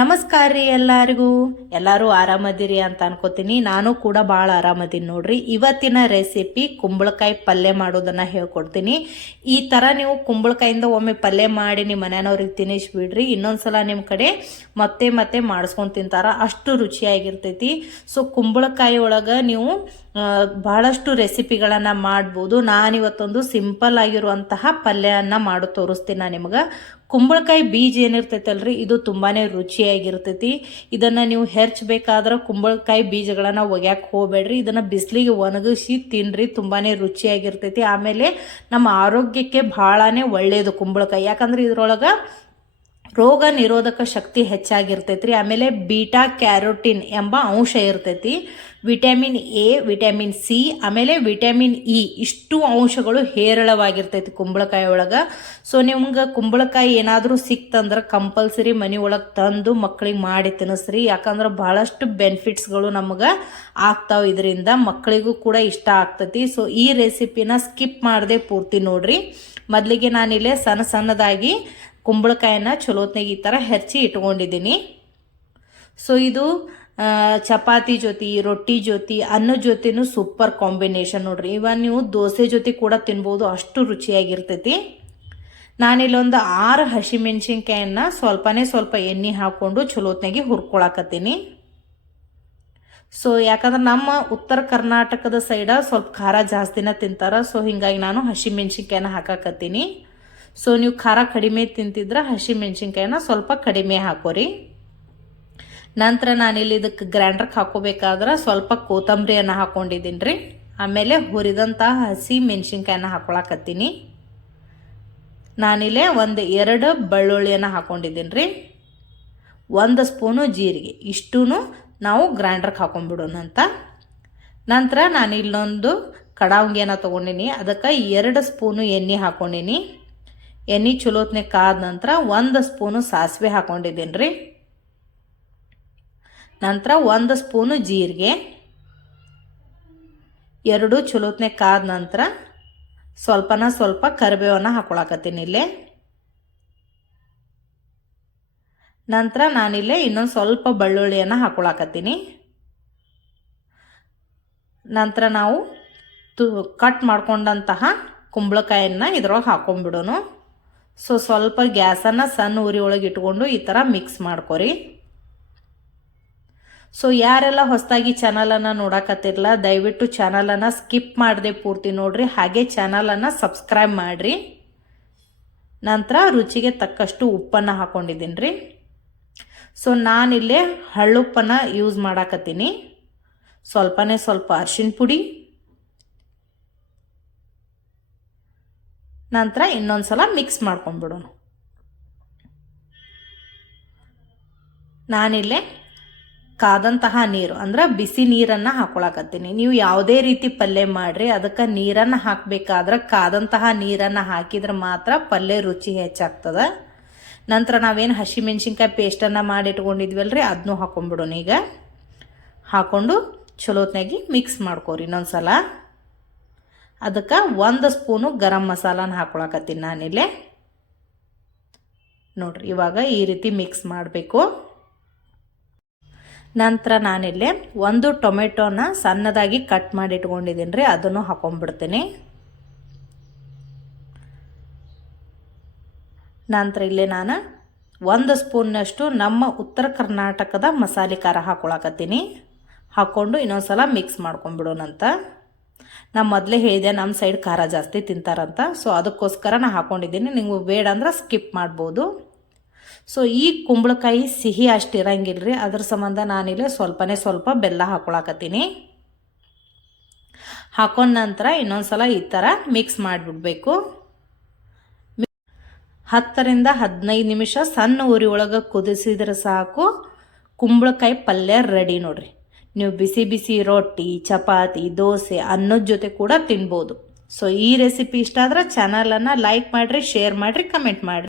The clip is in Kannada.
ನಮಸ್ಕಾರ ರೀ ಎಲ್ಲರಿಗೂ. ಎಲ್ಲರೂ ಆರಾಮದಿರಿ ಅಂತ ಅನ್ಕೋತೀನಿ. ನಾನು ಕೂಡ ಭಾಳ ಆರಾಮದೀನಿ ನೋಡ್ರಿ. ಇವತ್ತಿನ ರೆಸಿಪಿ ಕುಂಬಳಕಾಯಿ ಪಲ್ಯ ಮಾಡೋದನ್ನ ಹೇಳ್ಕೊಡ್ತೀನಿ. ಈ ಥರ ನೀವು ಕುಂಬಳಕಾಯಿಂದ ಒಮ್ಮೆ ಪಲ್ಯ ಮಾಡಿ ನಿಮ್ಮ ಮನೆಯವ್ರಿಗೆ ತಿನ್ನಿಸ್ಬಿಡ್ರಿ ಇನ್ನೊಂದ್ಸಲ ನಿಮ್ಮ ಕಡೆ ಮತ್ತೆ ಮತ್ತೆ ಮಾಡಿಸ್ಕೊಂಡು ತಿಂತಾರ. ಅಷ್ಟು ರುಚಿಯಾಗಿರ್ತೈತಿ. ಸೊ ಕುಂಬಳಕಾಯಿ ಒಳಗೆ ನೀವು ಬಹಳಷ್ಟು ರೆಸಿಪಿಗಳನ್ನು ಮಾಡ್ಬೋದು. ನಾನಿವತ್ತೊಂದು ಸಿಂಪಲ್ ಆಗಿರುವಂತಹ ಪಲ್ಯನ ಮಾಡಿ ತೋರಿಸ್ತೀನಿ ನಾನು ನಿಮ್ಗೆ. ಕುಂಬಳಕಾಯಿ ಬೀಜ ಏನಿರ್ತೈತಲ್ರಿ, ಇದು ತುಂಬಾನೇ ರುಚಿಯಾಗಿರ್ತೈತಿ. ಇದನ್ನ ನೀವು ಹೆರ್ಚ್ಬೇಕಾದ್ರೆ ಕುಂಬಳಕಾಯಿ ಬೀಜಗಳನ್ನ ಒಗ್ಯಾಕ್ ಹೋಗಬೇಡ್ರಿ. ಇದನ್ನ ಬಿಸಿಲಿಗೆ ಒಣಗಿಸಿ ತಿನ್ರಿ, ತುಂಬಾನೇ ರುಚಿಯಾಗಿರ್ತೈತಿ. ಆಮೇಲೆ ನಮ್ಮ ಆರೋಗ್ಯಕ್ಕೆ ಬಹಳನೇ ಒಳ್ಳೆಯದು ಕುಂಬಳಕಾಯಿ. ಯಾಕಂದ್ರೆ ಇದ್ರೊಳಗ ರೋಗ ನಿರೋಧಕ ಶಕ್ತಿ ಹೆಚ್ಚಾಗಿರ್ತೈತ್ರಿ. ಆಮೇಲೆ ಬೀಟಾ ಕ್ಯಾರೋಟಿನ್ ಎಂಬ ಅಂಶ ಇರ್ತೈತಿ. ವಿಟಮಿನ್ ಎ, ವಿಟಮಿನ್ ಸಿ, ಆಮೇಲೆ ವಿಟಮಿನ್ ಇ ಇಷ್ಟು ಅಂಶಗಳು ಹೇರಳವಾಗಿರ್ತೈತಿ ಕುಂಬಳಕಾಯಿ ಒಳಗೆ. ಸೊ ನಿಮ್ಗೆ ಕುಂಬಳಕಾಯಿ ಏನಾದರೂ ಸಿಕ್ತಂದ್ರೆ ಕಂಪಲ್ಸರಿ ಮನೆ ಒಳಗೆ ತಂದು ಮಕ್ಕಳಿಗೆ ಮಾಡಿ ತಿನ್ನಿಸ್ರಿ ಯಾಕಂದ್ರೆ ಭಾಳಷ್ಟು ಬೆನಿಫಿಟ್ಸ್ಗಳು ನಮಗೆ ಆಗ್ತಾವೆ ಇದರಿಂದ ಮಕ್ಕಳಿಗೂ ಕೂಡ ಇಷ್ಟ ಆಗ್ತೈತಿ. ಸೊ ಈ ರೆಸಿಪಿನ ಸ್ಕಿಪ್ ಮಾಡದೆ ಪೂರ್ತಿ ನೋಡ್ರಿ. ಮೊದಲಿಗೆ ನಾನಿಲ್ಲೇ ಸಣ್ಣ ಸಣ್ಣದಾಗಿ ಕುಂಬಳಕಾಯನ್ನ ಚಲೋತ್ನಾಗ ಈ ಥರ ಹೆಚ್ಚಿ ಇಟ್ಕೊಂಡಿದ್ದೀನಿ. ಸೊ ಇದು ಚಪಾತಿ ಜೊತೆ, ರೊಟ್ಟಿ ಜೊತೆ, ಅನ್ನದ ಜೊತೆನೂ ಸೂಪರ್ ಕಾಂಬಿನೇಷನ್ ನೋಡ್ರಿ. ಇವಾಗ ನೀವು ದೋಸೆ ಜೊತೆ ಕೂಡ ತಿನ್ಬೋದು, ಅಷ್ಟು ರುಚಿಯಾಗಿರ್ತೈತಿ. ನಾನಿಲ್ಲೊಂದು ಆರು ಹಸಿಮೆಣ್ಸಿನ್ಕಾಯನ್ನು ಸ್ವಲ್ಪನೇ ಸ್ವಲ್ಪ ಎಣ್ಣೆ ಹಾಕ್ಕೊಂಡು ಚಲೋತ್ನಾಗಿ ಹುರ್ಕೊಳಕತ್ತೀನಿ. ಸೊ ಯಾಕಂದ್ರೆ ನಮ್ಮ ಉತ್ತರ ಕರ್ನಾಟಕದ ಸೈಡ ಸ್ವಲ್ಪ ಖಾರ ಜಾಸ್ತಿನ ತಿಂತಾರ. ಸೊ ಹಿಂಗಾಗಿ ನಾನು ಹಸಿಮೆಣ್ಸಿನ್ಕಾಯನ್ನ ಹಾಕಾಕತ್ತೀನಿ. ಸೊ ನೀವು ಖಾರ ಕಡಿಮೆ ತಿಂತಿದ್ರೆ ಹಸಿಮೆಣ್ಸಿನ್ಕಾಯನ್ನ ಸ್ವಲ್ಪ ಕಡಿಮೆ ಹಾಕೋರಿ. ನಂತರ ನಾನಿಲ್ಲಿ ಇದಕ್ಕೆ ಗ್ರೈಂಡ್ರಿಗೆ ಹಾಕೋಬೇಕಾದ್ರೆ ಸ್ವಲ್ಪ ಕೊತ್ತಂಬರಿಯನ್ನು ಹಾಕೊಂಡಿದ್ದೀನಿ ರೀ ಆಮೇಲೆ ಹುರಿದಂತಹ ಹಸಿ ಮೆಣಸಿನ್ಕಾಯನ್ನ ಹಾಕೊಳಕತ್ತೀನಿ. ನಾನಿಲ್ಲೇ ಒಂದು ಎರಡು ಬೆಳ್ಳುಳ್ಳಿಯನ್ನು ಹಾಕೊಂಡಿದ್ದೀನಿ ರೀ ಒಂದು ಸ್ಪೂನು ಜೀರಿಗೆ. ಇಷ್ಟೂ ನಾವು ಗ್ರೈಂಡ್ರಿಗೆ ಹಾಕೊಂಡ್ಬಿಡೋಣ ಅಂತ. ನಂತರ ನಾನು ಇಲ್ಲೊಂದು ಕಡಾವಂಗಿಯನ್ನು ತೊಗೊಂಡಿನಿ. ಅದಕ್ಕೆ ಎರಡು ಸ್ಪೂನು ಎಣ್ಣೆ ಹಾಕ್ಕೊಂಡಿನಿ ಎಣ್ಣೆ ಚಲೋತ್ನೆ ಕಾದ ನಂತರ ಒಂದು ಸ್ಪೂನು ಸಾಸಿವೆ ಹಾಕೊಂಡಿದ್ದೀನಿ ರೀ ನಂತರ ಒಂದು ಸ್ಪೂನು ಜೀರಿಗೆ. ಎರಡು ಚಲೋತ್ನೆ ಕಾದ ನಂತರ ಸ್ವಲ್ಪನ ಸ್ವಲ್ಪ ಕರಿಬೇವನ್ನು ಹಾಕೊಳಕತ್ತೀನಿ ಇಲ್ಲಿ. ನಂತರ ನಾನಿಲ್ಲೇ ಇನ್ನೊಂದು ಸ್ವಲ್ಪ ಬೆಳ್ಳುಳ್ಳಿಯನ್ನು ಹಾಕೊಳಕತ್ತೀನಿ. ನಂತರ ನಾವು ತು ಕಟ್ ಮಾಡ್ಕೊಂಡಂತಹ ಕುಂಬಳಕಾಯನ್ನು ಇದ್ರೊಳಗೆ ಹಾಕೊಂಡ್ಬಿಡೋನು ಸೊ ಸ್ವಲ್ಪ ಗ್ಯಾಸನ್ನು ಸಣ್ಣ ಉರಿ ಒಳಗೆ ಇಟ್ಕೊಂಡು ಈ ಥರ ಮಿಕ್ಸ್ ಮಾಡ್ಕೊರಿ. ಸೊ ಯಾರೆಲ್ಲ ಹೊಸದಾಗಿ ಚಾನಲನ್ನು ನೋಡಕತ್ತಿರಲ್ಲ ದಯವಿಟ್ಟು ಚಾನಲನ್ನು ಸ್ಕಿಪ್ ಮಾಡದೆ ಪೂರ್ತಿ ನೋಡ್ರಿ, ಹಾಗೆ ಚಾನಲನ್ನು ಸಬ್ಸ್ಕ್ರೈಬ್ ಮಾಡಿರಿ. ನಂತರ ರುಚಿಗೆ ತಕ್ಕಷ್ಟು ಉಪ್ಪನ್ನು ಹಾಕ್ಕೊಂಡಿದ್ದೀನಿ ರೀ ಸೊ ನಾನಿಲ್ಲೇ ಹಳ್ಳುಪ್ಪನ್ನು ಯೂಸ್ ಮಾಡಾಕತ್ತೀನಿ. ಸ್ವಲ್ಪನೇ ಸ್ವಲ್ಪ ಅರ್ಶಿಣ ಪುಡಿ ನಂತರ ಇನ್ನೊಂದು ಸಲ ಮಿಕ್ಸ್ ಮಾಡ್ಕೊಂಡ್ಬಿಡೋಣ. ನಾನಿಲ್ಲೇ ಕಾದಂತಹ ನೀರು, ಅಂದ್ರೆ ಬಿಸಿ ನೀರನ್ನು ಹಾಕೊಳಕತ್ತೀನಿ. ನೀವು ಯಾವುದೇ ರೀತಿ ಪಲ್ಯ ಮಾಡ್ರಿ, ಅದಕ್ಕೆ ನೀರನ್ನು ಹಾಕಬೇಕಾದ್ರೆ ಕಾದಂತಹ ನೀರನ್ನು ಹಾಕಿದ್ರೆ ಮಾತ್ರ ಪಲ್ಯ ರುಚಿ ಹೆಚ್ಚಾಗ್ತದೆ. ನಂತರ ನಾವೇನು ಹಸಿಮೆಣ್ಸಿನ್ಕಾಯಿ ಪೇಸ್ಟನ್ನು ಮಾಡಿ ಇಟ್ಕೊಂಡಿದ್ವಲ್ರಿ ಅದನ್ನೂ ಹಾಕೊಂಡ್ಬಿಡೋಣ ಈಗ. ಹಾಕೊಂಡು ಚಲೋತ್ನಾಗಿ ಮಿಕ್ಸ್ ಮಾಡ್ಕೊರಿ ಇನ್ನೊಂದ್ಸಲ. ಅದಕ್ಕೆ ಒಂದು ಸ್ಪೂನು ಗರಂ ಮಸಾಲಾನ ಹಾಕೊಳಕತ್ತೀನಿ ನಾನಿಲ್ಲೇ. ನೋಡ್ರಿ, ಇವಾಗ ಈ ರೀತಿ ಮಿಕ್ಸ್ ಮಾಡಬೇಕು. ನಂತರ ನಾನಿಲ್ಲಿ ಒಂದು ಟೊಮೆಟೊನ ಸಣ್ಣದಾಗಿ ಕಟ್ ಮಾಡಿ ಇಟ್ಕೊಂಡಿದ್ದೀನಿ ರೀ ಅದನ್ನು ಹಾಕೊಂಡ್ಬಿಡ್ತೀನಿ ನಂತರ ಇಲ್ಲಿ ನಾನು ಒಂದು ಸ್ಪೂನ್ನಷ್ಟು ನಮ್ಮ ಉತ್ತರ ಕರ್ನಾಟಕದ ಮಸಾಲೆ ಖಾರ ಹಾಕೊಳಕತ್ತೀನಿ. ಹಾಕ್ಕೊಂಡು ಇನ್ನೊಂದು ಸಲ ಮಿಕ್ಸ್ ಮಾಡ್ಕೊಂಡ್ಬಿಡೋಣಂತ ನಾ ಮೊದಲೇ ಹೇಳಿದೆ ನಮ್ಮ ಸೈಡ್ ಖಾರ ಜಾಸ್ತಿ ತಿಂತಾರಂತ. ಸೊ ಅದಕ್ಕೋಸ್ಕರ ನಾ ಹಾಕೊಂಡಿದ್ದೀನಿ. ನೀವು ಬೇಡ ಅಂದ್ರೆ ಸ್ಕಿಪ್ ಮಾಡ್ಬೋದು. ಸೊ ಈ ಕುಂಬಳಕಾಯಿ ಸಿಹಿ ಅಷ್ಟು ರೀ ಅದ್ರ ಸಂಬಂಧ ನಾನಿಲ್ಲಿ ಸ್ವಲ್ಪನೇ ಸ್ವಲ್ಪ ಬೆಲ್ಲ ಹಾಕೊಳಕತ್ತೀನಿ. ಹಾಕೊಂಡ ನಂತರ ಇನ್ನೊಂದು ಸಲ ಈ ಥರ ಮಿಕ್ಸ್ ಮಾಡಿಬಿಡ್ಬೇಕು. ಹತ್ತರಿಂದ ಹದಿನೈದು ನಿಮಿಷ ಸಣ್ಣ ಉರಿ ಒಳಗೆ ಕುದಿಸಿದ್ರೆ ಸಾಕು. ಕುಂಬಳಕಾಯಿ ಪಲ್ಯ ರೆಡಿ ನೋಡ್ರಿ. ನೀವು ಬಿಸಿ ಬಿಸಿ ರೊಟ್ಟಿ, ಚಪಾತಿ, ದೋಸೆ ಅನ್ನದ ಜೊತೆ ಕೂಡ ತಿನ್ಬೋದು. ಸೊ ಈ ರೆಸಿಪಿ ಇಷ್ಟ ಆದ್ರೆ ಚಾನಲನ್ನು ಲೈಕ್ ಮಾಡಿರಿ ಶೇರ್ ಮಾಡಿರಿ ಕಮೆಂಟ್ ಮಾಡಿರಿ.